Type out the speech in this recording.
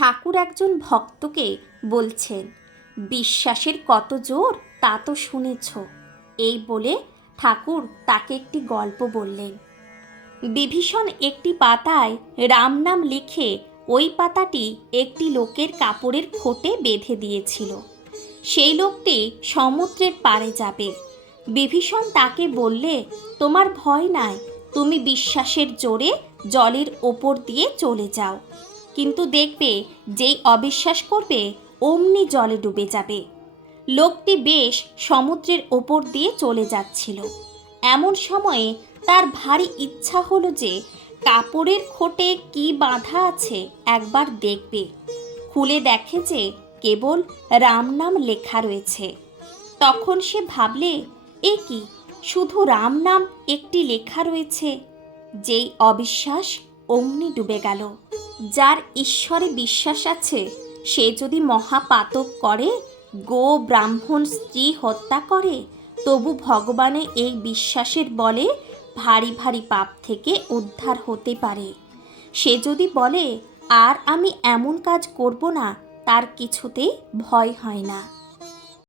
ঠাকুর একজন ভক্তকে বলছেন, বিশ্বাসের কত জোর তা তো শুনেছ। এই বলে ঠাকুর তাকে একটি গল্প বললেন। বিভীষণ একটি পাতায় রাম নাম লিখে ওই পাতাটি একটি লোকের কাপড়ের খোটে বেঁধে দিয়েছিল। সেই লোকটি সমুদ্রের পাড়ে যাবে। বিভীষণ তাকে বললে, তোমার ভয় নাই, তুমি বিশ্বাসের জোরে জলের ওপর দিয়ে চলে যাও, কিন্তু দেখবে যেই অবিশ্বাস করবে অমনি জলে ডুবে যাবে। লোকটি বেশ সমুদ্রের ওপর দিয়ে চলে যাচ্ছিল। এমন সময়ে তার ভারী ইচ্ছা হলো যে কাপড়ের খোটে কি বাঁধা আছে একবার দেখবে। খুলে দেখে যে কেবল রাম নাম লেখা রয়েছে। তখন সে ভাবলে, এ কি, শুধু রাম নাম একটি লেখা রয়েছে। যেই অবিশ্বাস অমনি ডুবে গেল। যার ঈশ্বরে বিশ্বাস আছে সে যদি মহাপাতক করে, গো ব্রাহ্মণ স্ত্রী হত্যা করে, তবু ভগবানের এই বিশ্বাসের বলে ভারী ভারী পাপ থেকে উদ্ধার হতে পারে। সে যদি বলে আর আমি এমন কাজ করব না, তার কিছুতেই ভয় হয় না।